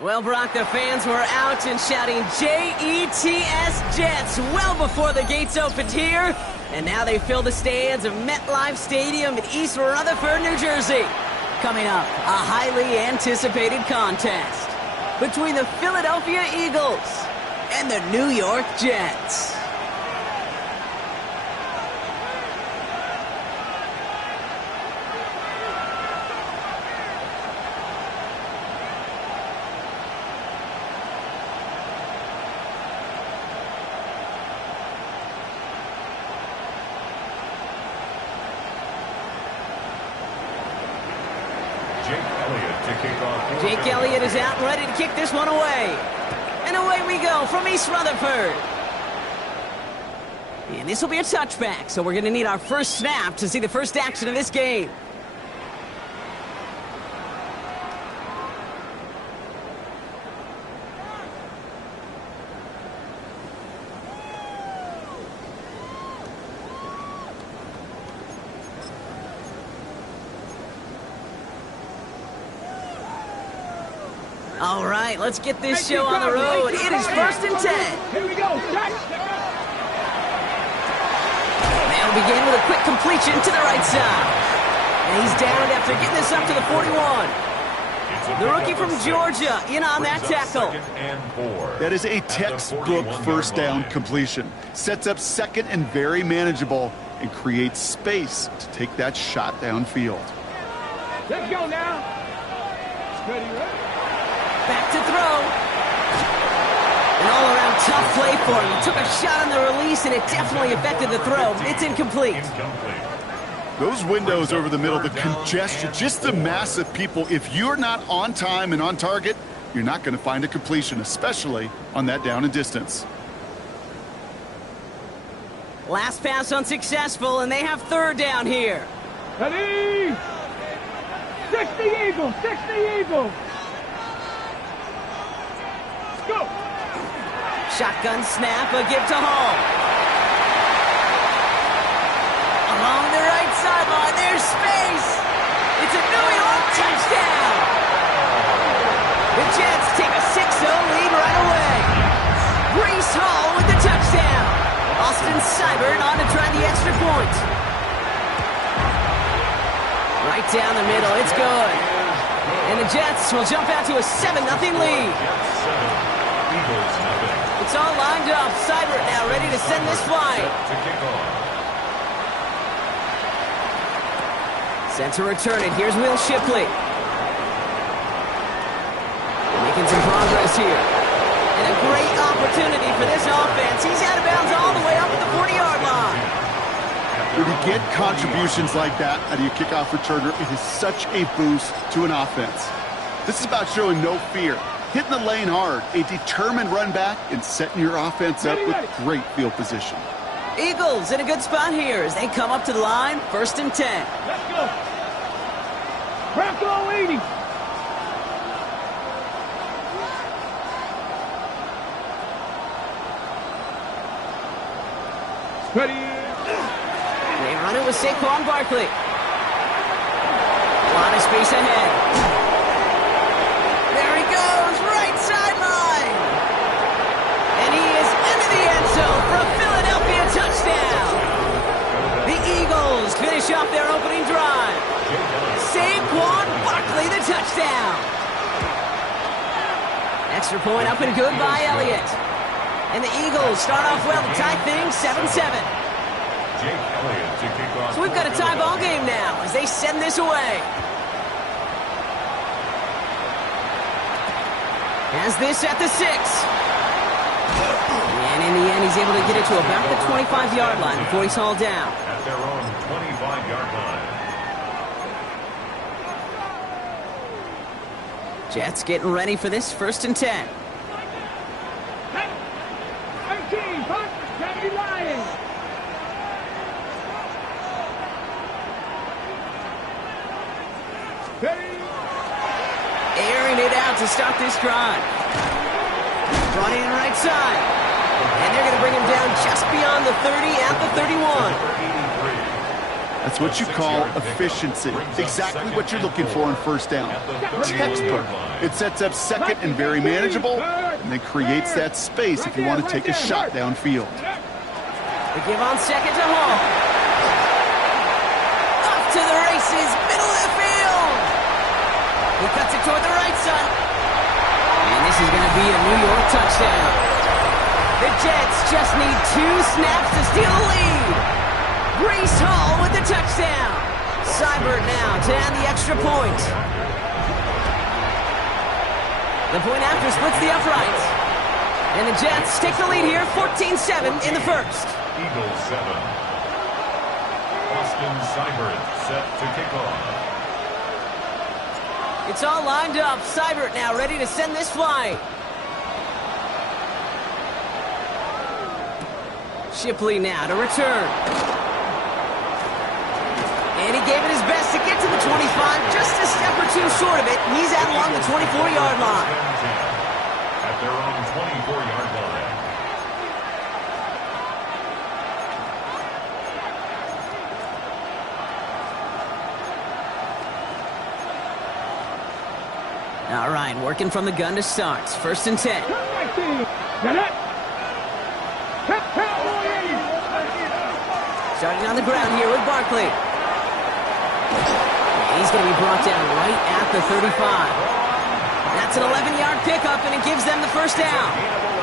Well, Brock, the fans were out and shouting J-E-T-S Jets well before the gates opened here. And now they fill the stands of MetLife Stadium in East Rutherford, New Jersey. Coming up, a highly anticipated contest between the Philadelphia Eagles and the New York Jets. Jake Elliott is out and ready to kick this one away. And away we go from East Rutherford. And this will be a touchback, so we're going to need our first snap to see the first action of this game. All right, let's get this show on the road. It is 1st and 10. Here we go. They'll begin with a quick completion to the right side. And he's down after getting this up to the 41. The rookie from Georgia in on that tackle. That is a textbook first down completion. Sets up second and very manageable and creates space to take that shot downfield. Let's go now. Ready, right? Back to throw. An all-around tough play for him. He took a shot on the release, and it definitely affected the throw. It's incomplete. Those windows over the middle, the congestion, just the mass of people. If you're not on time and on target, you're not going to find a completion, especially on that down and distance. Last pass unsuccessful, and they have 3rd down here. Ready? 60 Eagles, 60 Eagles. Go. Shotgun snap, a give to Hall. Along the right sideline, there's space. It's a New York touchdown. The Jets take a 6-0 lead right away. Breece Hall with the touchdown. Austin Seibert on to try the extra point. Right down the middle, it's good. And the Jets will jump out to a 7-0 lead. It's all lined up. Seibert now ready to send this flight. Set to return it. Here's Will Shipley. Making some progress here. And a great opportunity for this offense. He's out of bounds all the way up at the 40-yard line. When you get contributions like that out of your kickoff returner, it is such a boost to an offense. This is about showing no fear, hitting the lane hard, a determined run back, and setting your offense up with great field position. Eagles in a good spot here as they come up to the line, 1st and 10. Let's go. Bronco 80. Ready. They run it with Saquon Barkley. A lot of space ahead. There he goes, right sideline. And he is into the end zone for a Philadelphia touchdown. The Eagles finish off their opening drive. Saquon Barkley, the touchdown. Extra point up and good by Elliott. And the Eagles start off well to tie things 7-7. So we've got a tie ball game now as they send this away. Has this at the 6. And in the end, he's able to get it to about the 25-yard line before he's hauled down. At their own 25-yard line. Jets getting ready for this 1st and 10. 13, punt, Kennedy Lions. Airing it out to start this drive. Brought in right side. And they're going to bring him down just beyond the 30 at the 31. That's what you call efficiency. Exactly what you're looking for in first down. Textbook. It sets up second and very manageable, and then creates that space if you want to take a shot downfield. The give on second to Hall. Off to the races, middle of the field. He cuts it toward the right side. And this is going to be a New York touchdown. The Jets just need 2 snaps to steal the lead. Breece Hall with the touchdown. Seibert now to add the extra point. The point after splits the uprights. And the Jets take the lead here, 14-7 in the first. Eagles 7. Austin Seibert set to kick off. It's all lined up. Seibert now ready to send this flying. Shipley now to return. And he gave it his best to get to the 25, just a step or two short of it. He's out along the 24-yard line. At their own 24-yard line. All right, working from the gun to start. First and 10. Starting on the ground here with Barkley. He's going to be brought down right at the 35. That's an 11-yard pickup, and it gives them the first down.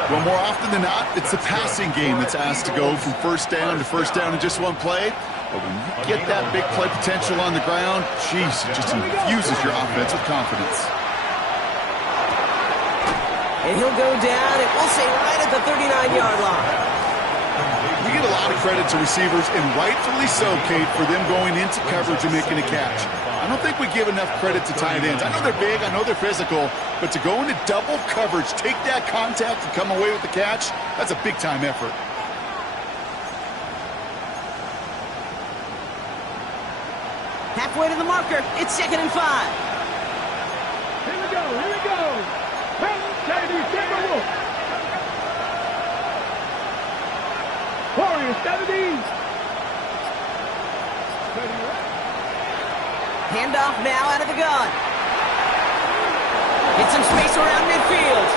Well, more often than not, it's the passing game that's asked to go from first down to first down in just one play. But when you get that big play potential on the ground, geez, it just infuses your offense with confidence. And he'll go down, and we'll say right at the 39-yard line. We give a lot of credit to receivers, and rightfully so, Kate, for them going into coverage and making a catch. I don't think we give enough credit to tight ends. I know they're big, I know they're physical, but to go into double coverage, take that contact, and come away with the catch, that's a big-time effort. Halfway to the marker, it's 2nd and 5. Here we go, here we go. Warriors 70. Handoff now out of the gun. Get some space around midfield.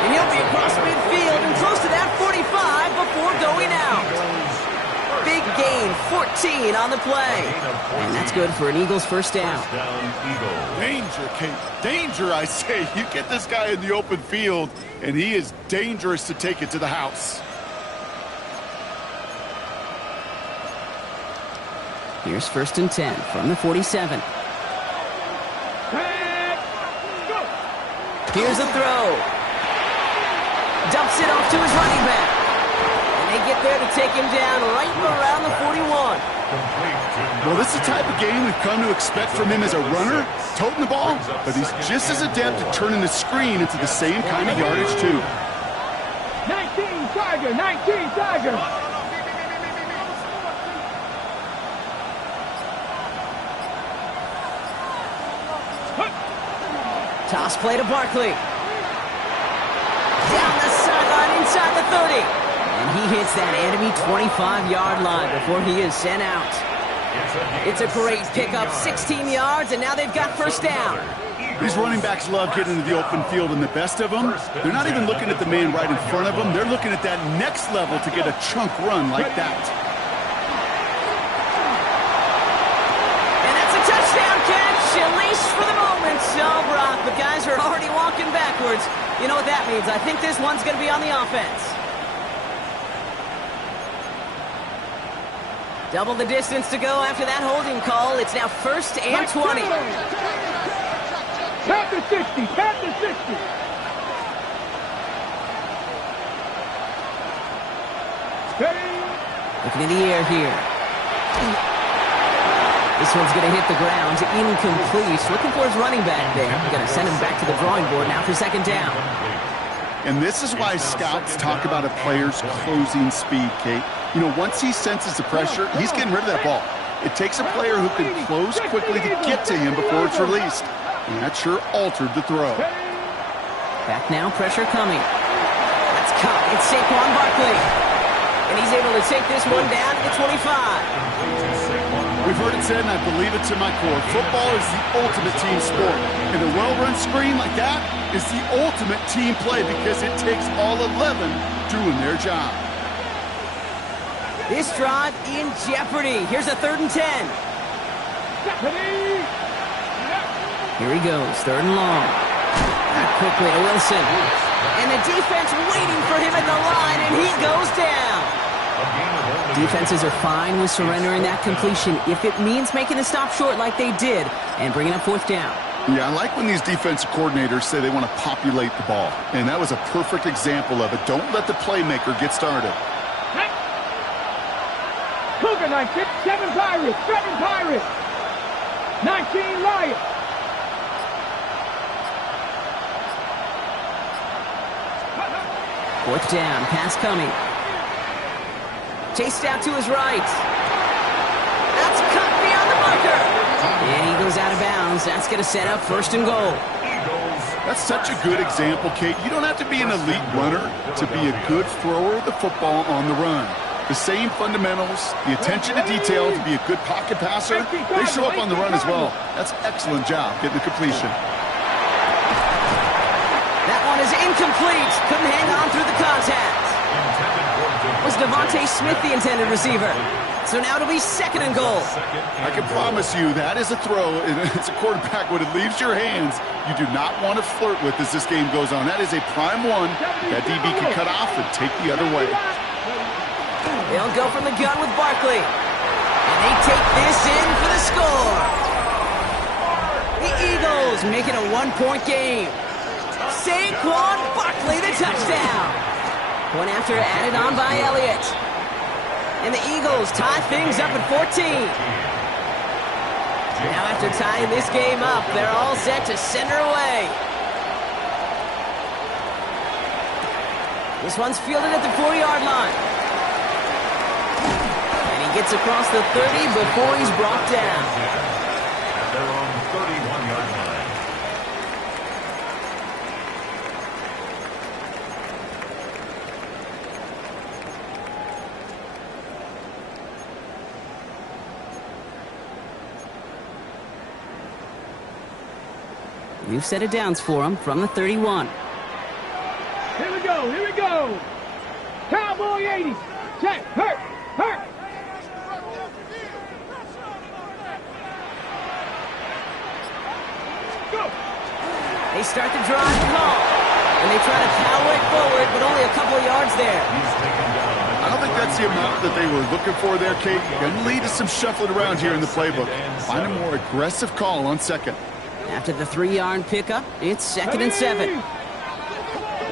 And he'll be across midfield and close to that 45 before going out. Big gain, 14 on the play. And that's good for an Eagles first down. Danger, Kate. Danger, I say. You get this guy in the open field, and he is dangerous to take it to the house. Here's 1st and 10 from the 47. Here's a throw. Dumps it off to his running back. And they get there to take him down right around the 41. Well, this is the type of game we've come to expect from him as a runner, toting the ball, but he's just as adept at turning the screen into the same kind of yardage, too. 19 Tiger, 19 Tiger. Toss play to Barkley. Down the sideline inside the 30. And he hits that enemy 25-yard line before he is sent out. It's a great pickup, 16 yards, and now they've got first down. These running backs love getting into the open field, and the best of them, they're not even looking at the man right in front of them. They're looking at that next level to get a chunk run like that. And that's a touchdown catch, at least for the moment. So, Brock, the guys are already walking backwards. You know what that means. I think this one's going to be on the offense. Double the distance to go after that holding call. It's now 1st and 20. Tap the 60, tap the 60. Steady. Looking in the air here. This one's going to hit the ground. Incomplete. Looking for his running back there. Going to send him back to the drawing board now for 2nd down. And this is why scouts talk about a player's closing speed, Kate. You know, once he senses the pressure, he's getting rid of that ball. It takes a player who can close quickly to get to him before it's released. And that sure altered the throw. Back now, pressure coming. That's caught. It's Saquon Barkley. And he's able to take this one down to the 25. We've heard it said, and I believe it to my core. Football is the ultimate team sport. And a well-run screen like that is the ultimate team play because it takes all 11 doing their job. This drive in jeopardy. Here's a 3rd and 10. Here he goes, 3rd and long. Back quickly to Wilson. And the defense waiting for him at the line, and he goes down. Defenses are fine with surrendering that completion if it means making the stop short like they did and bringing up 4th down. Yeah, I like when these defensive coordinators say they want to populate the ball. And that was a perfect example of it. Don't let the playmaker get started. Cougar 19, 7 Pirates, 7 Pirates, 19 Lions. Fourth down, pass coming. Chased out to his right. That's cut beyond the marker. And he goes out of bounds. That's going to set up 1st and goal. That's such a good example, Kate. You don't have to be an elite runner to be a good thrower of the football on the run. The same fundamentals, the attention to detail to be a good pocket passer, they show up on the run as well. That's an excellent job getting the completion. That one is incomplete. Couldn't hang on through the contact. Was Devontae Smith the intended receiver? So now it'll be 2nd and goal. I can promise you that is a throw, and it's a quarterback when it leaves your hands, you do not want to flirt with as this game goes on. That is a prime one that DB can cut off and take the other way. They'll go from the gun with Barkley. And they take this in for the score. The Eagles make it a 1-point game. Saquon Barkley, the touchdown. Point after added on by Elliott. And the Eagles tie things up at 14. Now after tying this game up, they're all set to send her away. This one's fielded at the 40-yard line. And he gets across the 30 before he's brought down. At their own 31-yard line. New set of downs for him from the 31. Here we go, here we go. Cowboy 80. Check, hurt. Go. They start the drive call. And they try to power it forward, but only a couple of yards there. I don't think that's the amount that they were looking for there, Kate. Going to lead to some shuffling around here in the playbook. Find a more aggressive call on 2nd. After the 3-yard pickup, it's 2nd and 7.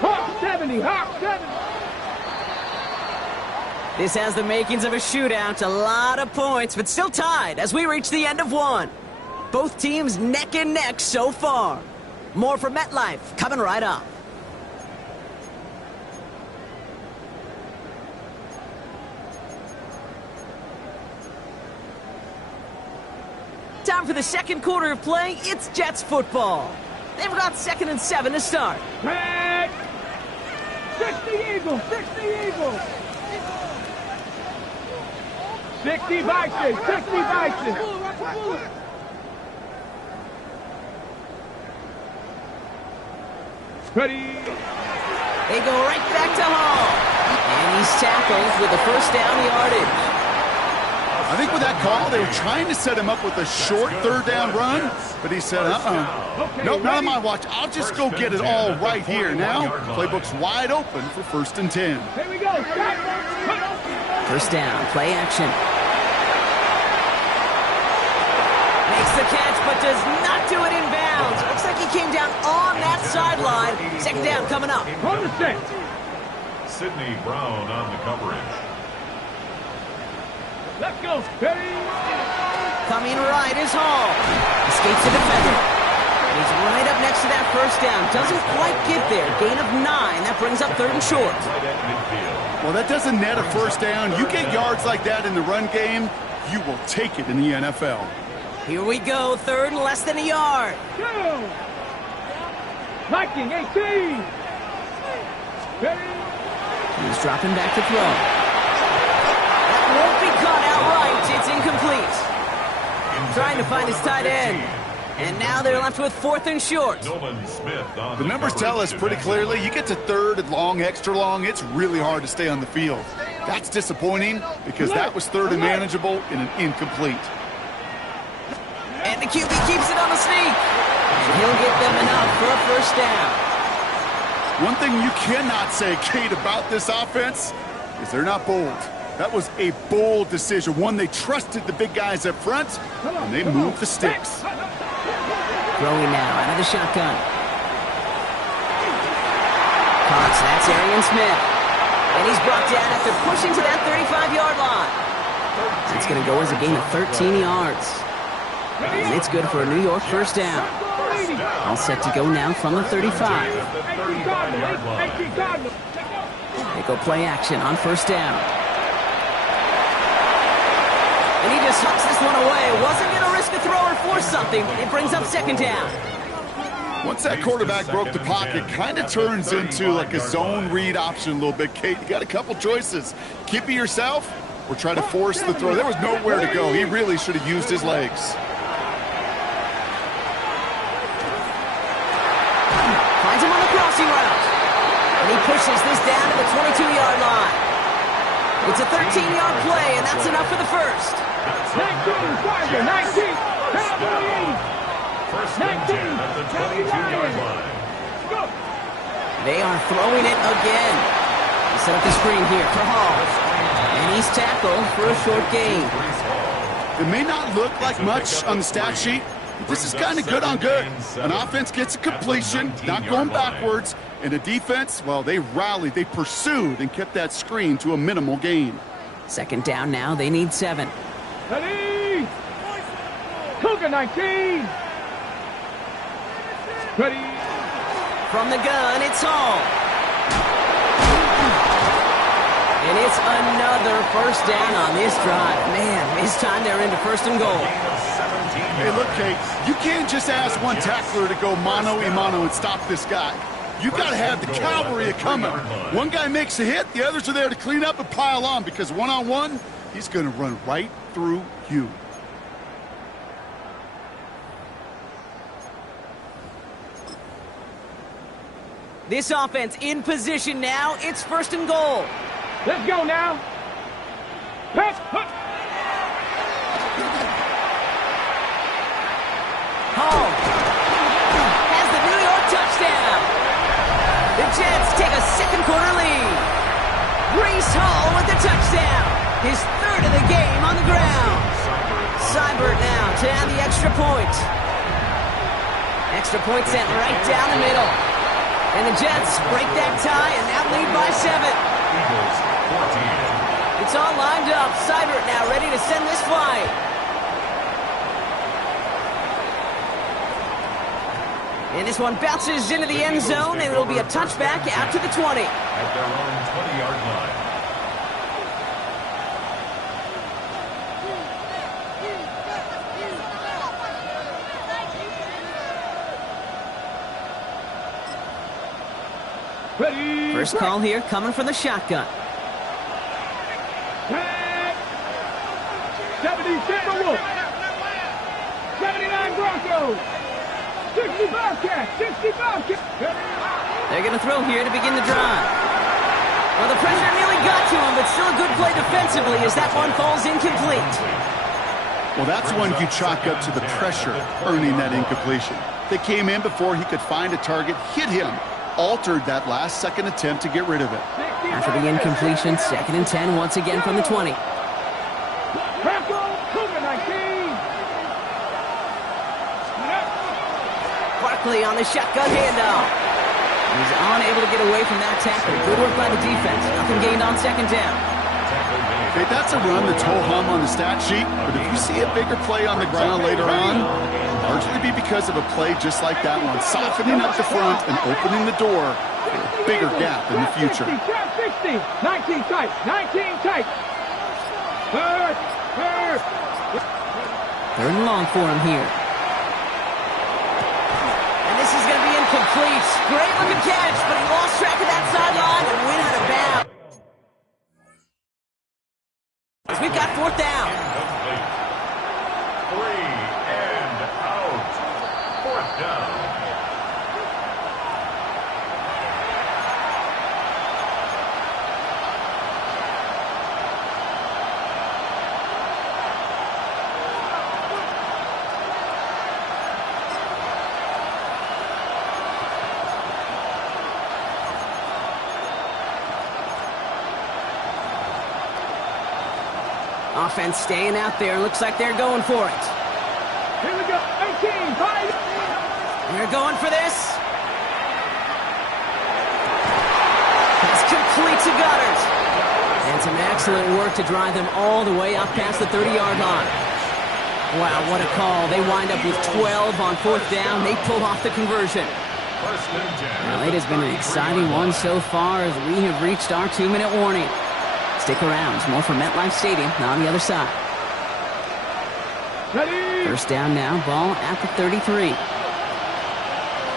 Hawk 70, Hawk 70. This has the makings of a shootout. A lot of points, but still tied as we reach the end of one. Both teams neck and neck so far. More from MetLife coming right up. Time for the 2nd quarter of play. It's Jets football. They've got 2nd and 7 to start. Red. 60 Eagles, 60 Eagles. 60 Vikings, 60 Vikings. Ready. They go right back to Hall. And he's tackled with the 1st down yardage. I think with that call, they were trying to set him up with a short 3rd down run, but he said, nope, not on my watch. I'll just go get it all right here. Now, playbook's wide open for 1st and 10. Here we go. 1st down, play action. Makes the catch, but does not do it in bounds. Looks like he came down on that sideline. 2nd down coming up. Hold the set. Sidney Brown on the coverage. Let's go. Ready. Coming right is Hall. Escapes the defender. And he's right up next to that 1st down. Doesn't quite get there. Gain of 9. That brings up 3rd and short. Right at midfield. Well, that doesn't net a 1st down. You get yards like that in the run game, you will take it in the NFL. Here we go. 3rd and less than a yard. Go. Viking 18. Ready. He's dropping back to throw. Won't be caught outright. It's incomplete. trying to find his tight end. And now they're left with 4th and short. The numbers tell us pretty clearly, you get to 3rd and long, extra long, it's really hard to stay on the field. That's disappointing because that was 3rd and manageable in an incomplete. And the QB keeps it on the sneak. And he'll get them enough for a first down. One thing you cannot say, Kate, about this offense is they're not bold. That was a bold decision, one they trusted the big guys up front, and they moved the sticks. Throwing now out of the shotgun. Caught, that's Arian Smith. And he's brought down after pushing to that 35-yard line. It's going to go as a gain of 13 yards. And it's good for a New York first down. All set to go now from the 35. They go play action on first down. And he just hucks this one away. Wasn't going to risk a throw or force something. It brings up second down. Once that quarterback broke the pocket, kind of turns into like a zone read option a little bit, Kate. You got a couple choices. Keep it yourself or try to force the throw. There was nowhere to go. He really should have used his legs. Finds him on the crossing route. And he pushes this down to the 22-yard line. It's a 13-yard play, and that's enough for the first. 19, First and 10 at the 22-yard line. They are throwing it again. They set up the screen here for Hall. And he's tackled for a short gain. It may not look like much on the stat sheet. This is kind of good on good. An offense gets a completion, not going backwards. And a defense, well, they rallied, they pursued, and kept that screen to a minimal gain. Second down now, they need 7. ready. Cougar 19. Ready. From the gun, it's Hall. And it's another first down on this drive. Man, this time they're into first and goal. Hey, look, Kate, you can't just ask one tackler to go mano-a-mano and stop this guy. You got to have the cavalry coming. One guy makes a hit, the others are there to clean up and pile on because one-on-one, he's going to run right through you. This offense in position now. It's first and goal. Let's go now. Pass. Hall has the New York touchdown. The Jets take a second quarter lead. Breece Hall with the touchdown. His third of the game on the ground. Seibert now to add the extra point. Extra point sent right down the middle. And the Jets break that tie and now lead by 7. It's all lined up. Seibert now ready to send this flight. And this one bounces into the end zone, and it'll be a touchback out to the 20. At their own 20-yard line. Ready. First call here coming from the shotgun. 70 Timberwolves. 79 Broncos. 60 Bobcats. 60 Bobcats. They're going to throw here to begin the drive. Well, the pressure nearly got to him, but still a good play defensively as that one falls incomplete. Well, that's one you chalk up to the pressure earning that incompletion. They came in before he could find a target, hit him, altered that last-second attempt to get rid of it. After the incompletion, 2nd and 10 once again from the 20. Barkley on the shotgun handoff. He's unable to get away from that tackle. Good work by the defense. Nothing gained on 2nd down. Okay, that's a run that's ho-hum on the stat sheet, but if you see a bigger play on the ground later on, it'll largely be because of a play just like that one, softening up the front and opening the door for a bigger gap in the future. 60, 19 tight, 19 tight. Third. 3rd and long for him here. And this is going to be incomplete. Great looking catch, but he lost track of that sideline and went out of bounds. We've got 4th down. offense staying out there. Looks like they're going for it. Here we go. 18, fight. They're going for this. It's complete to Goddard. And some excellent work to drive them all the way up past the 30-yard line. Wow, what a call. They wind up with 12 on 4th down. They pull off the conversion. Well, it has been an exciting one so far as we have reached our 2-minute warning. Stick around. There's more from MetLife Stadium on the other side. Ready. First down now. Ball at the 33.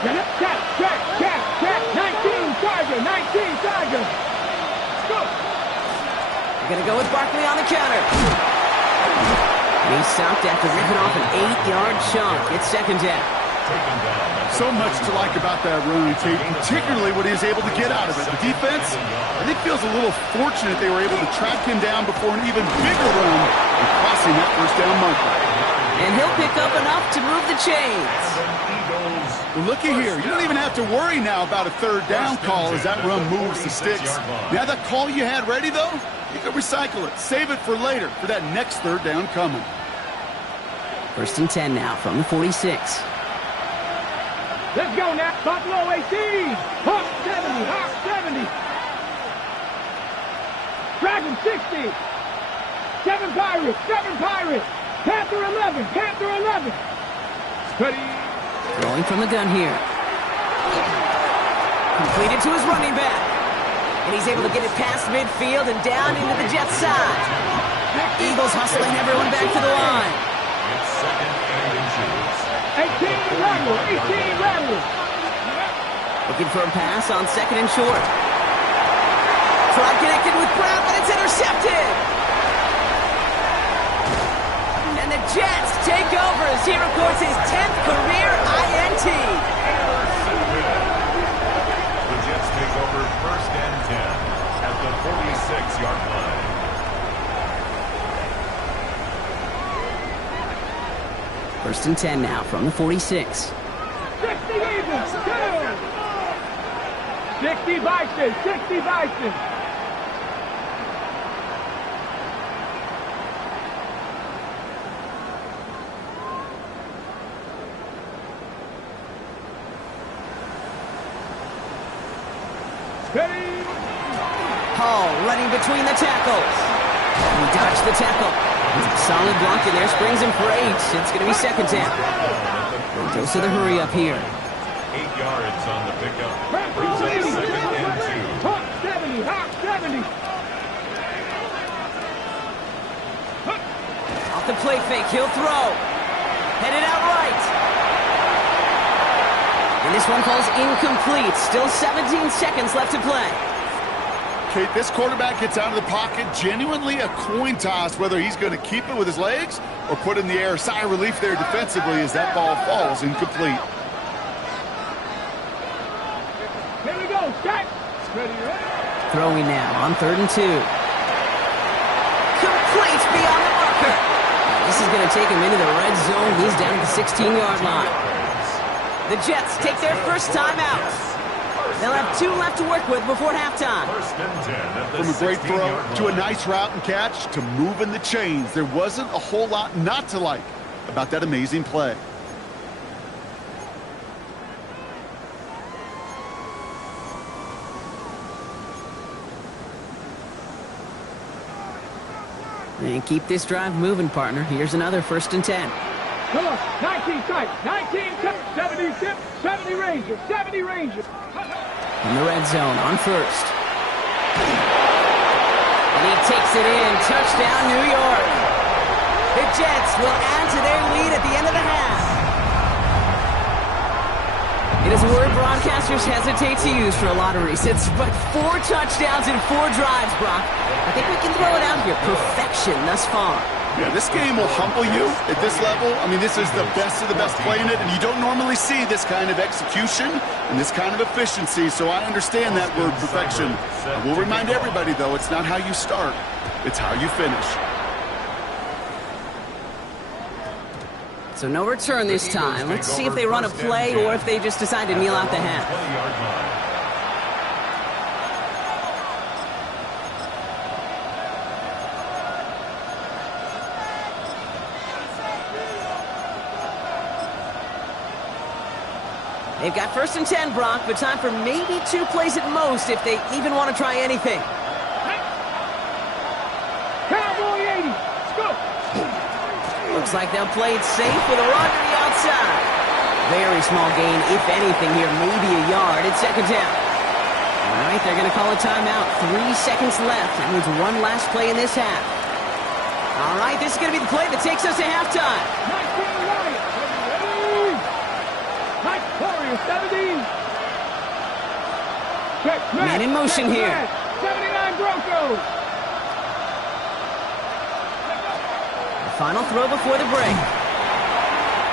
Get it. Check. 19, Tiger. 19, Tiger. Go. They're going to go with Barkley on the counter. He's stopped after ripping off an 8-yard chunk. It's second down. So much to like about that run, Tate, particularly what he was able to get out of it. The defense, I think, feels a little fortunate they were able to track him down before an even bigger run and crossing that first down marker. And he'll pick up enough to move the chains. Well, looky here. You don't even have to worry now about a third down call as that run moves the sticks. Now that call you had ready, though, you can recycle it. Save it for later for that next third down coming. First and 10 now from the 46. Let's go now. Buffalo 18. Hawk 70. Hawk 70. Dragon 60. 7 Pirates. 7 Pirates. Panther 11. Panther 11. Ready. Throwing from the gun here. Completed to his running back. And he's able to get it past midfield and down into the Jets side. Eagles hustling everyone back to the line. It's second and inches. 18 Rattler. Looking for a pass on second and short. Tried connected with Brown, but it's intercepted. And the Jets take over as he records his 10th career INT. The Jets take over first and 10 at the 46-yard line. First and 10 now from the 46. 60 Eagles. 60 Bison. 60 Bison. Hall running between the tackles. He dodged the tackle. Solid block in there, springs him for 8. It's going to be second down. Goes to the hurry up here. 8 yards on the pickup. Brings up second and 2. Hawk 70. Hawk 70. Off the play fake, he'll throw. Headed out right. And this one falls incomplete. Still 17 seconds left to play. Kate, this quarterback gets out of the pocket, genuinely a coin toss whether he's going to keep it with his legs or put it in the air. Sigh of relief there defensively as that ball falls incomplete. Here we go. Jack. Ready. Throwing now on 3rd and 2. Complete beyond the marker. This is going to take him into the red zone. He's down at the 16-yard line. The Jets take their first time out. They'll have 2 left to work with before halftime. From a great throw to a nice route and catch to moving the chains, there wasn't a whole lot not to like about that amazing play. And keep this drive moving, partner. Here's another first and 10. Come on. 19 tight. 19 tight. 70 tip. 70 Rangers. 70 Rangers. In the red zone on first. And he takes it in. Touchdown, New York. The Jets will add to their lead at the end of the half. It is a word broadcasters hesitate to use for a lot of reasons, but 4 touchdowns in 4 drives, Brock. I think we can throw it out here. Perfection thus far. Yeah, this game will humble you at this level. I mean, this is the best of the best playing it, and you don't normally see this kind of execution and this kind of efficiency, so I understand that word perfection. I will remind everybody, though, it's not how you start, it's how you finish. So no return this time. Let's see if they run a play or if they just decide to kneel out the half. They've got 1st and 10, Brock, but time for maybe 2 plays at most if they even want to try anything. Cowboy 80. Let's go. Looks like they'll play it safe with a run to the outside. Very small gain, if anything here, maybe a yard. It's 2nd down. All right, they're going to call a timeout. 3 seconds left. That means one last play in this half. All right, this is going to be the play that takes us to halftime. 19 Lions. Mike Warrior 17. Check, Man in motion here. 79 Broncos. The final throw before the break.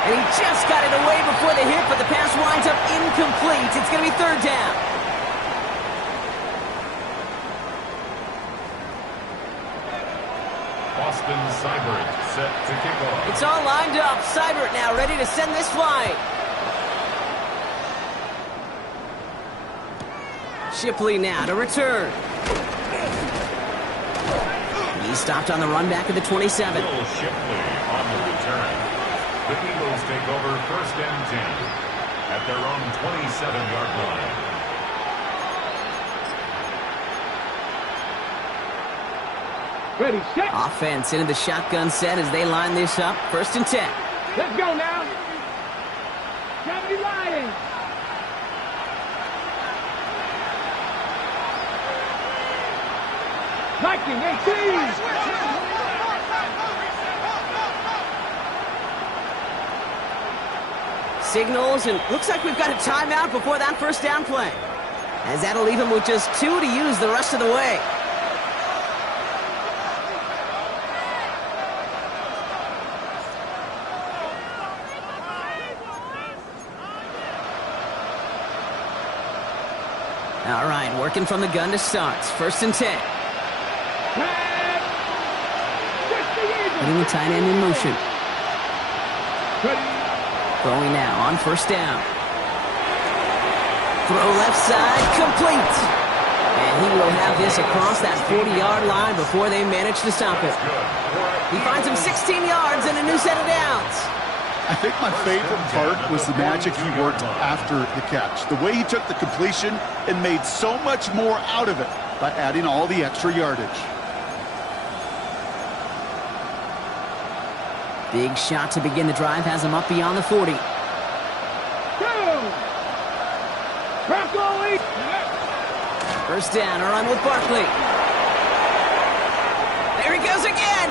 And he just got it away before the hit, but the pass winds up incomplete. It's going to be 3rd down. Boston Seibert set to kick off. It's all lined up. Seibert now ready to send this flight. Shipley now to return. He stopped on the run back at the 27. Will Shipley on the return. The Eagles take over 1st and 10 at their own 27-yard line. Ready, set. Offense into the shotgun set as they line this up. 1st and 10. Let's go now. 70 Lions. Viking 18. Signals, and looks like we've got a timeout before that 1st down play. As that'll leave him with just 2 to use the rest of the way. All right, working from the gun to start. 1st and 10. Putting the tight end in motion. Throwing now on 1st down. Throw left side, complete. And he will have this across that 40-yard line before they manage to stop it. He finds him 16 yards and a new set of downs. I think my favorite part was the magic he worked after the catch. The way he took the completion and made so much more out of it by adding all the extra yardage. Big shot to begin the drive has him up beyond the 40. Broncos. 1st down, a run with Barkley. There he goes again.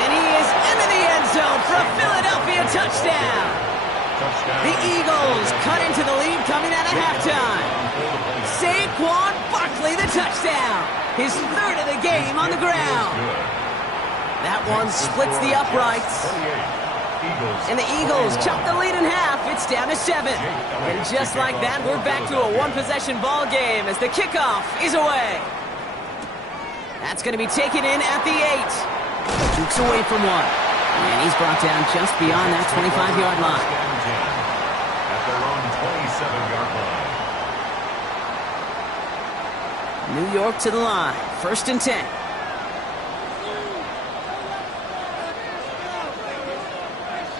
And he is into the end zone for a Philadelphia touchdown. The Eagles cut into the lead coming out of halftime. Saquon Barkley, the touchdown. His 3rd of the game on the ground. That one splits the uprights. And the Eagles chop the lead in half. It's down to 7. And just like that, we're back to a 1-possession ball game as the kickoff is away. That's going to be taken in at the 8. Jukes away from one. And he's brought down just beyond that 25-yard line. At their own 27-yard line. New York to the line. 1st and 10.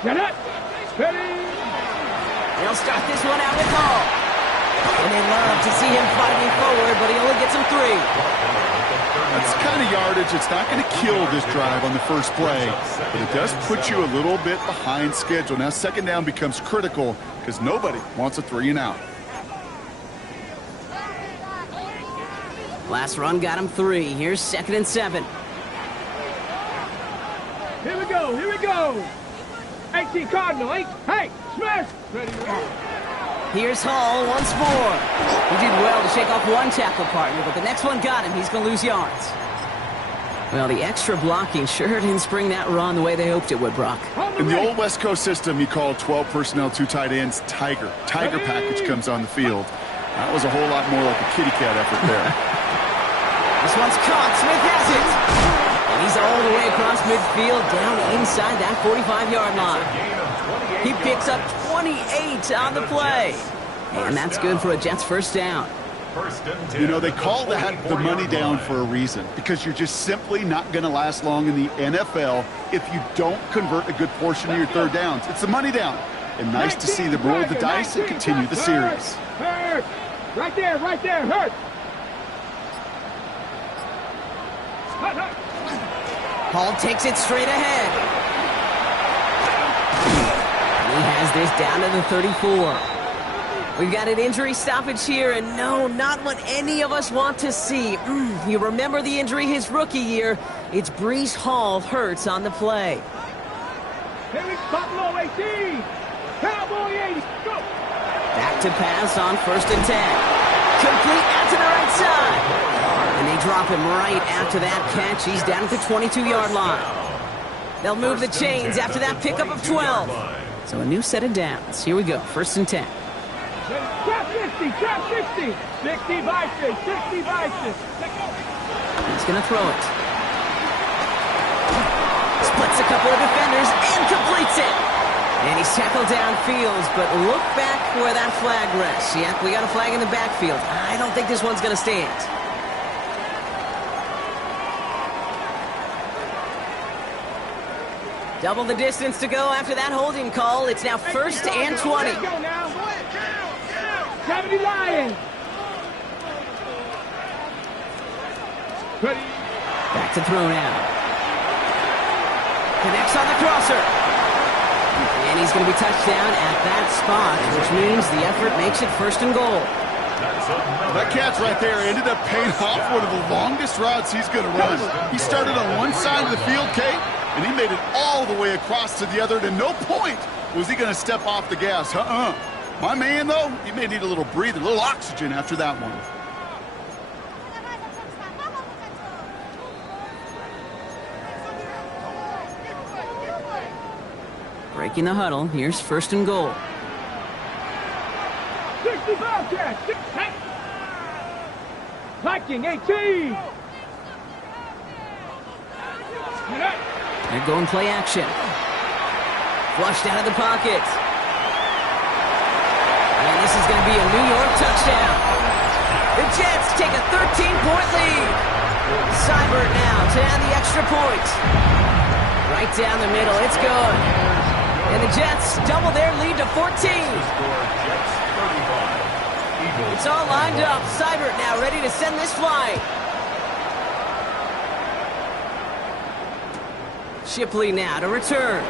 Get it. Ready. They'll start this one out with Hall. And they love to see him fighting forward, but he only gets him 3. That's kind of yardage. It's not going to kill this drive on the first play, but it does put you a little bit behind schedule. Now 2nd down becomes critical because nobody wants a 3 and out. Last run got him 3. Here's 2nd and 7. Here we go. Here we go. 18 Cardinal. Hey, smash. Ready. Here's Hall once more. He did well to shake off one tackle partner, but the next one got him. He's going to lose yards. Well, the extra blocking sure didn't spring that run the way they hoped it would, Brock. In the old West Coast system, you call 12 personnel, 2 tight ends, Tiger. Tiger package comes on the field. That was a whole lot more like a kitty cat effort there. This one's caught. Smith has it. And he's all the way across midfield, down inside that 45-yard line. He picks up 28 on the play. And that's good for a Jets 1st down. You know, they call that the money down for a reason, because you're just simply not going to last long in the NFL if you don't convert a good portion of your 3rd downs. It's the money down. And nice to see them roll the dice and continue the series. Hurt! Right there, hurt! Hall takes it straight ahead. And he has this down to the 34. We've got an injury stoppage here, and no, not what any of us want to see. You remember the injury his rookie year. It's Breece Hall hurts on the play. Here we Buffalo 18. Cowboy 80. Go. Back to pass on 1st and 10. Complete out to the right side. And they drop him right after that catch. He's down at the 22-yard line. They'll move the chains after that pickup of 12. So a new set of downs. Here we go, 1st and 10. Trap 50, trap 60. 60 vices, 60 vices. He's going to throw it. Splits a couple of defenders and completes it. And he's tackled downfield, but look back where that flag rests. Yep, we got a flag in the backfield. I don't think this one's going to stand. Double the distance to go after that holding call. It's now 1st and 20. 70 Lions. Ready. Back to throw now. Connects on the crosser. And he's going to be touched down at that spot, which means the effort makes it 1st and goal. That catch right there ended up paying off one of the longest routes he's going to run. He started on one side of the field, Kate, and he made it all the way across to the other. And at no point was he going to step off the gas. My man, though, he may need a little breather, a little oxygen after that one. Breaking the huddle. Here's 1st and goal. 65 catch. Viking 18. They're going play action. Flushed out of the pocket. And this is going to be a New York touchdown. The Jets take a 13-point lead. Seibert now to add the extra point. Right down the middle. It's good. And the Jets double their lead to 14. It's all lined up. Seibert now ready to send this flight. Shipley now to return.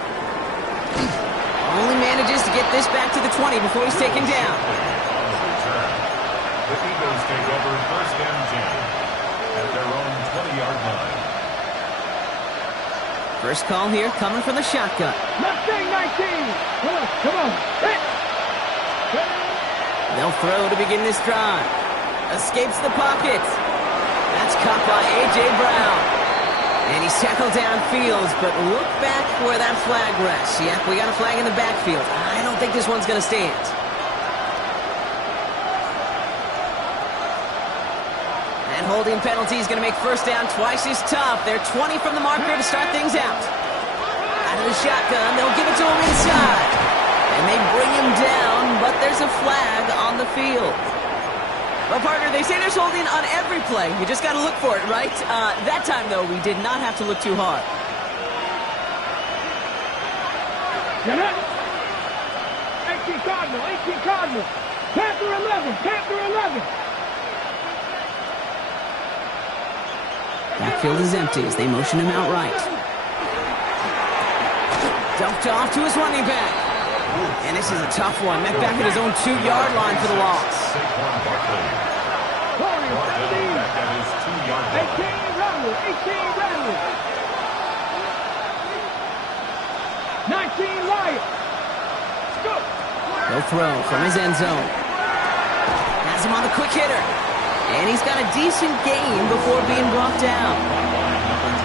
Only manages to get this back to the 20 before he's taken down. The Eagles take over 1st and 10 at their own 20-yard line. First call here coming from the shotgun. Mustang 19. Come on. Hit. They'll throw to begin this drive. Escapes the pocket. That's caught by A.J. Brown. And he's tackled downfield, but look back where that flag rests. Yep, we got a flag in the backfield. I don't think this one's going to stand. And holding penalty is going to make 1st down twice as tough. They're 20 from the marker to start things out. Out of the shotgun, they'll give it to him inside. And they bring him down, but there's a flag on the field. Well, partner, they say there's holding on every play. You just got to look for it, right? That time, though, we did not have to look too hard. 18 Cardinal. Panther 11. Backfield is empty as they motion him out right. Dumped off to his running back. And this is a tough one. Met back at his own 2-yard line for the loss. 18 Rattler. 19 Lions. Go. He'll throw from his end zone. Has him on the quick hitter. And he's got a decent gain before being brought down.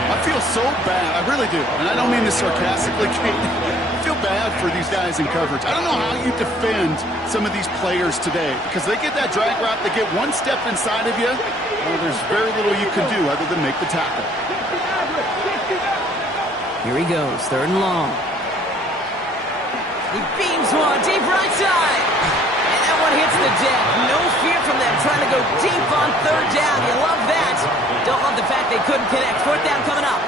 I feel so bad. I really do. And I don't mean this sarcastically, Kate. I feel bad for these guys in coverage. I don't know how you defend some of these players today because they get that drag route, they get one step inside of you. Well, there's very little you can do other than make the tackle. Here he goes, 3rd and long. He beams one deep right side. And that one hits the deck. No fear from them trying to go deep on 3rd down. You love that. Don't love the fact they couldn't connect. 4th down coming up.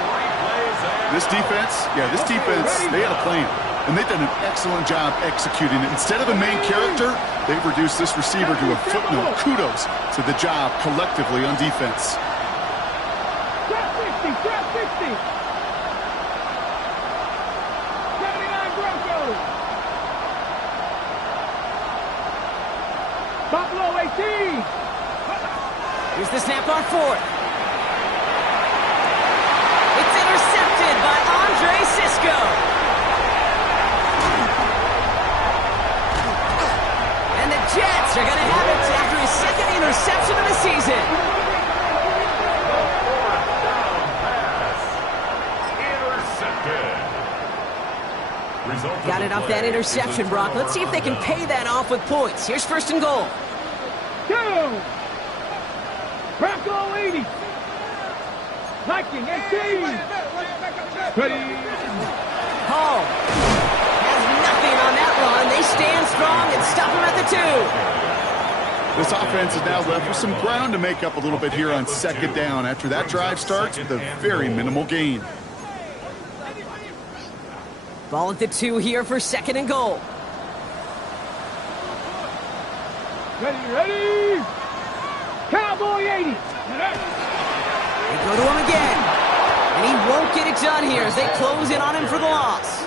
This defense, they had a plan. and they've done an excellent job executing it. Instead of a main character, they've reduced this receiver to a footnote. Kudos to the job collectively on defense. Trap 60, trap 60. 79 Broncos. Buffalo 18. Here's the snap on fourth. It's intercepted by Andre Cisco. And the Jets are going to have it after his second interception of the season. Got it off that interception, Brock. Let's see if they can pay that off with points. Here's first and goal. Go! Bronco 80. Viking 18. Ready. Hall has nothing on that run. They stand strong and stop him at the 2. This offense is now left with some ground to make up a little bit here on second down after that drive starts with a very minimal gain. Ball at the 2 here for second and goal. Ready. Cowboy 80. They go to him again. And he won't get it done here as they close in on him for the loss.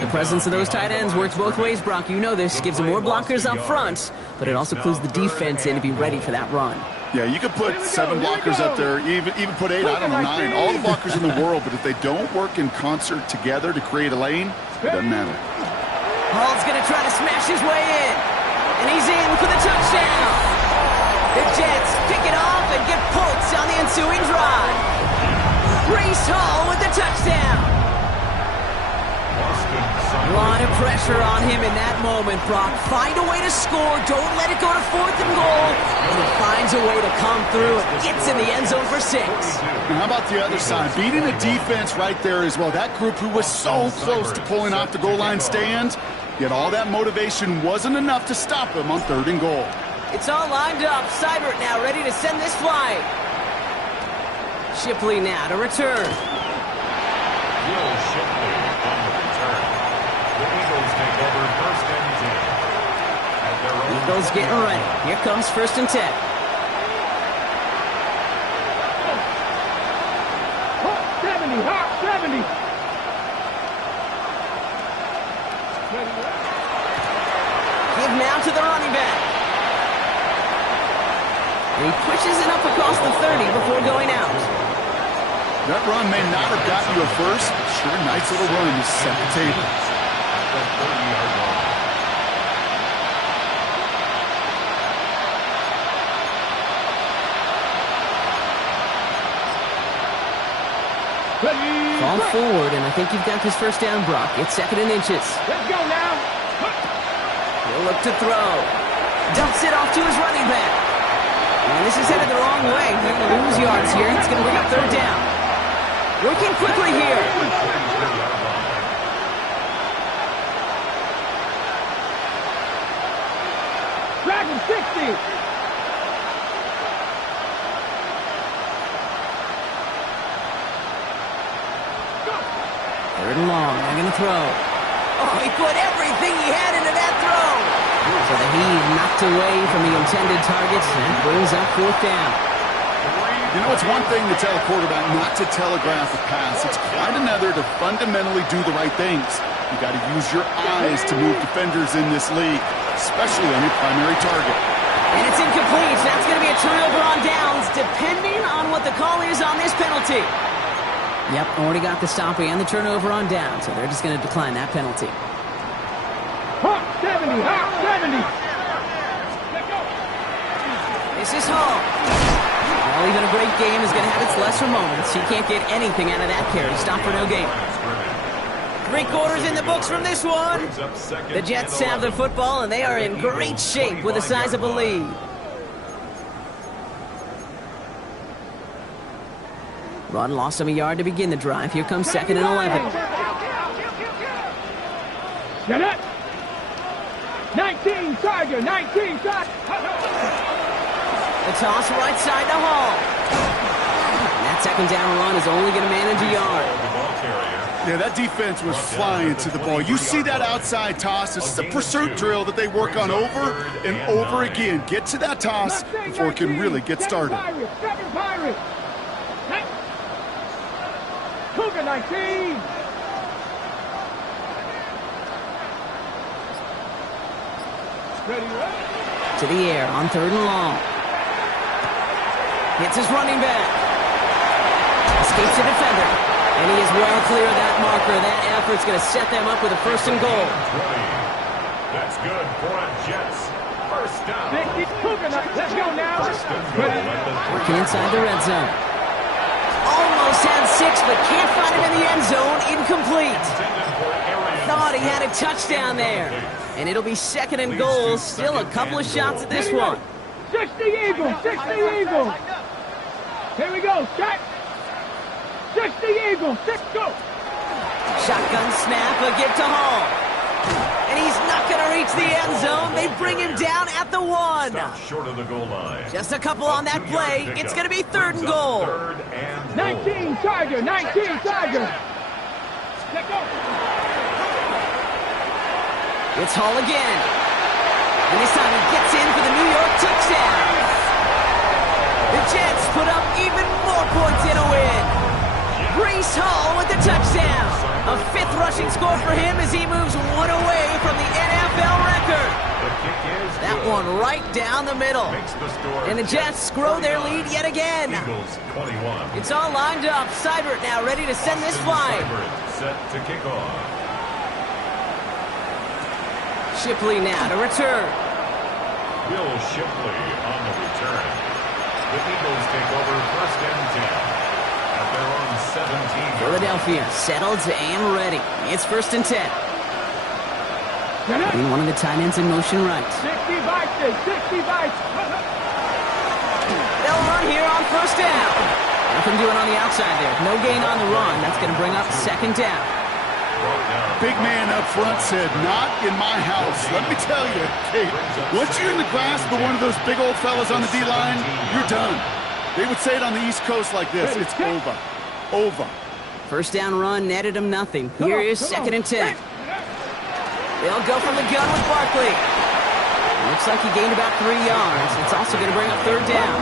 The presence of those tight ends works both ways, Brock. You know this. Gives them more blockers up front, but it also clues the defense in to be ready for that run. Yeah, you could put 7 blockers up there, even put 8, I don't know, 9, all the blockers in the world, but if they don't work in concert together to create a lane, it doesn't matter. Hall's going to try to smash his way in, and he's in for the touchdown. The Jets pick it off and get points on the ensuing drive. Breece Hall with the touchdown. A lot of pressure on him in that moment, Brock. Find a way to score. Don't let it go to fourth and goal. And he finds a way to come through and gets in the end zone for 6. Now, how about the other side? Beating a defense right there as well. That group who was so close to pulling off the goal line stand, yet all that motivation wasn't enough to stop him on third and goal. It's all lined up. Seibert now ready to send this flying. Shipley now to return. Will Shipley on the return. The Eagles take over first and 10. At their own Eagles getting ready. Here comes first and 10. Hawk 70, Hawk 70. Give now to the running back. And he pushes it up across the 30 before going out. That run may not have gotten you a first. Sure, nice little run to set the table. at the 30-yard line. Fall forward, and I think you've got this first down, Brock. It's second and inches. Let's go now. He'll look to throw. Dumps it off to his running back. And this is headed the wrong way. They're going to lose yards here. It's going to bring up third down. Working quickly here. Dragon 60. Third and long. They're going to throw. Oh, he put everything he had into that throw. So the heave knocked away from the intended target and brings up fourth down. You know, it's one thing to tell a quarterback not to telegraph a pass. It's quite another to fundamentally do the right things. You got to use your eyes to move defenders in this league, especially on your primary target. And it's incomplete. That's going to be a turnover on downs, depending on what the call is on this penalty. Yep, already got the stop and the turnover on down, so they're just going to decline that penalty. Hawk 70. Hawk 70. This is Hall. Well, even a great game is going to have its lesser moments. He can't get anything out of that carry. Stop for no gain. 3 quarters in the books from this one. The Jets have the football, and they are in great shape with a sizable lead. Run lost him a yard to begin the drive. Here comes second and 11. Get it. 19 Tiger. 19 Tiger. The toss right side to Hall. And that second down run is only going to manage a yard. Yeah, that defense was flying to the ball. You see that outside toss. This is a pursuit drill that they work on over and over again. Get to that toss before it can really get started. Cougar 19. To the air on 3rd and long. Hits his running back. Escapes the defender. And he is well clear of that marker. That effort's going to set them up with a 1st and goal. That's good for a Jets. First down. Let's go now. Working inside the red zone. Almost had 6, but can't find him in the end zone. Incomplete. Thought he had a touchdown there. And it'll be 2nd and goal. Still a couple of shots at this one. 60 Eagles. 60 Eagles. Here we go. Set. 60 Eagles. 6 go. Shotgun snap, a give to Hall. And he's not going to reach the end zone. They bring him down at the 1. Stop short of the goal line. Just a couple on that play. It's going to be 3rd and goal. 19 Charger. 19 Charger. Let's go. It's Hall again. And this time he gets in for the New York touchdown. The Jets put up even more points in a win. Breece Hall with the touchdown. A 5th rushing score for him as he moves 1 away from the NFL record. That one right down the middle. And the Jets grow their lead yet again. It's all lined up. Seibert now ready to send this flying. Set to kick off. Shipley now to return. Will Shipley on the return. The Eagles take over 1st and 10. At their own 17. Philadelphia settled and ready. It's 1st and 10. Getting one of the tight ends in motion right. 60 Vikings. 60 Vikings. They'll run here on 1st down. Nothing doing on the outside there. No gain on the run. That's going to bring up 2nd down. Big man up front said, not in my house. Let me tell you, Kate, once you're in the grasp of one of those big old fellas on the D-line, you're done. They would say it on the East Coast like this. It's over. Over. 1st down run netted him nothing. Here is 2nd and 10. They'll go from the gun with Barkley. Looks like he gained about 3 yards. It's also going to bring up 3rd down.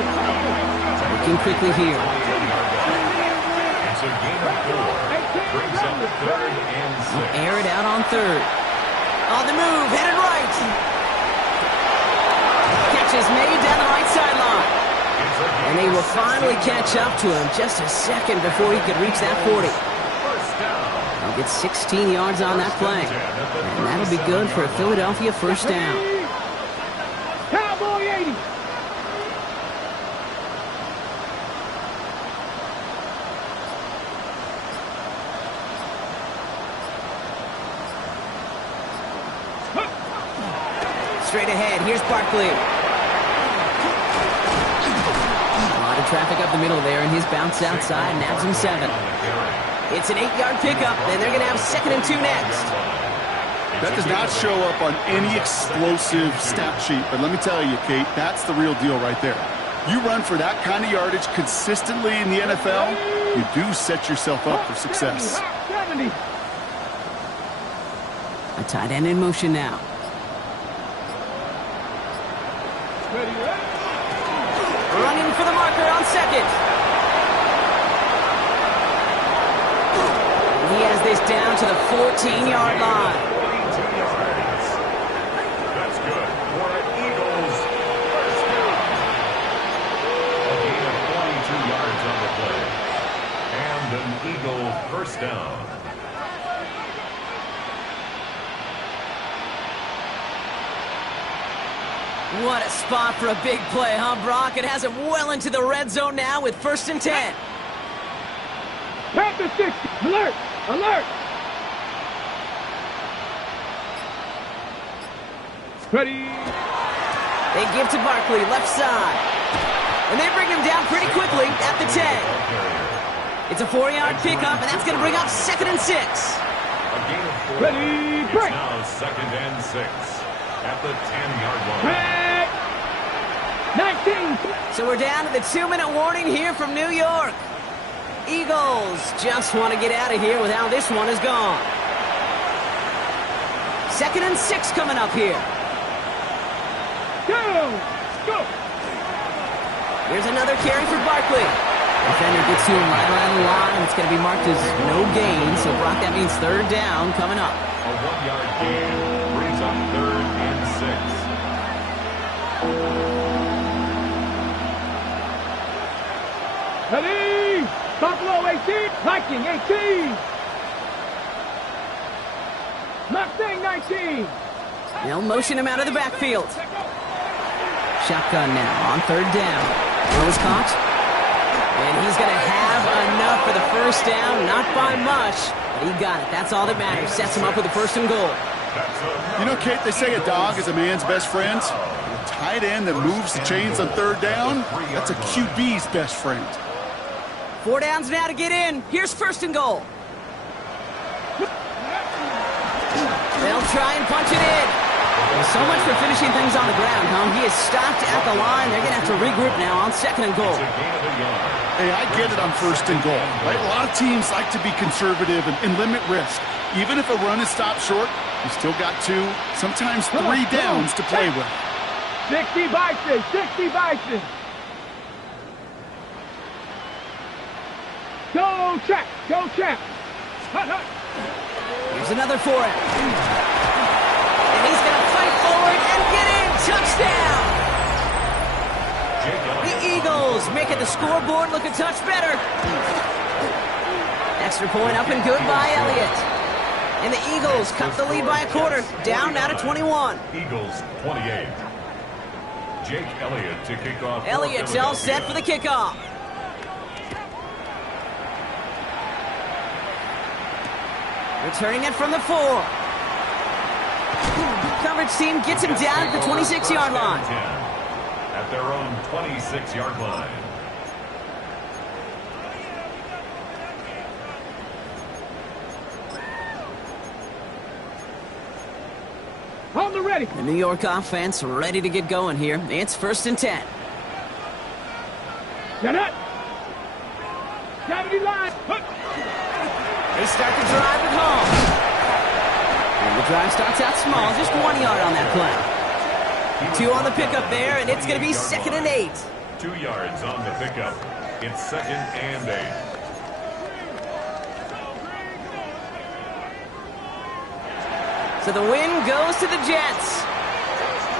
Looking quickly here. It's a gain of 4. Brings up 3rd and 6. Air it out on 3rd. On the move, headed right. Catch is made down the right sideline. And they will finally catch up to him just a second before he could reach that 40. He'll get 16 yards on that play. And that'll be good for a Philadelphia 1st down. Cowboy 80. Straight ahead, here's Barkley. A lot of traffic up the middle there, and his bounce outside nabs him 7. It's an 8-yard pickup, and they're going to have 2nd and 2 next. That does not show up on any explosive stat sheet, but let me tell you, Kate, that's the real deal right there. You run for that kind of yardage consistently in the NFL, you do set yourself up for success. A tight end in motion now. Running for the marker on 2nd. He has this down to the 14-yard line. 42 yards. That's good for an Eagles 1st down. A gain of 42 yards on the play. And an Eagle 1st down. What a spot for a big play, huh, Brock? It has him well into the red zone now with 1st and 10. Panther 60. Alert! Alert! Ready. They give to Barkley, left side. And they bring him down pretty quickly at the 10. It's a 4-yard pickup, and that's going to bring up 2nd and 6. A gain of 4. Ready, break. It's now 2nd and 6 at the 10-yard line. Break. 19. So we're down to the 2-minute warning here from New York. Eagles just want to get out of here with how this one is gone. 2nd and 6 coming up here. Go! Here's another carry for Barkley. Defender gets to him right around the line. It's going to be marked as no gain. So, Brock, that means 3rd down coming up. A 1-yard gain brings up 3rd and 6. Ready? Buffalo 18, Viking 18. Mustang 19. They'll motion him out of the backfield. Shotgun now on 3rd down. Throws caught. And he's going to have enough for the 1st down. Not by much, but he got it. That's all that matters. Sets him up with a 1st and goal. You know, Kate, they say a dog is a man's best friend. A tight end that moves the chains on 3rd down, that's a QB's best friend. 4 downs now to get in. Here's 1st and goal. They'll try and punch it in. Well, so much for finishing things on the ground, huh? He is stopped at the line. They're going to have to regroup now on 2nd and goal. Hey, I get it on 1st and goal, right? A lot of teams like to be conservative and limit risk. Even if a run is stopped short, you still got 2, sometimes 3 downs to play with. 60 Bison, 60 Bison. Go check, go check. Hut, hut. Here's another for it. And he's going to fight forward and get in. Touchdown. The Eagles making the scoreboard look a touch better. Extra point up and good by Elliott. And the Eagles cut the lead by a quarter. Down now to 21. Eagles 28. Jake Elliott to kick off. Elliott's all set for the kickoff. Returning it from the 4. Coverage team gets him down at the 26-yard line. At their own 26-yard line. On the ready. The New York offense ready to get going here. It's 1st and 10. Get it. 70 line. They start the drive at home. And the drive starts out small, just 1 yard on that play. 2 on the pickup there, and it's going to be 2nd and 8. 2 yards on the pickup. It's 2nd and 8. So the win goes to the Jets.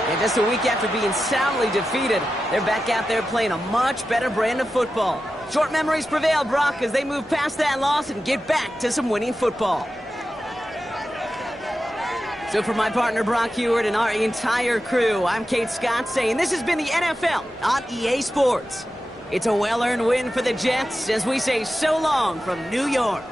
And just a week after being soundly defeated, they're back out there playing a much better brand of football. Short memories prevail, Brock, as they move past that loss and get back to some winning football. So for my partner, Brock Heward, and our entire crew, I'm Kate Scott saying this has been the NFL on EA Sports. It's a well-earned win for the Jets as we say so long from New York.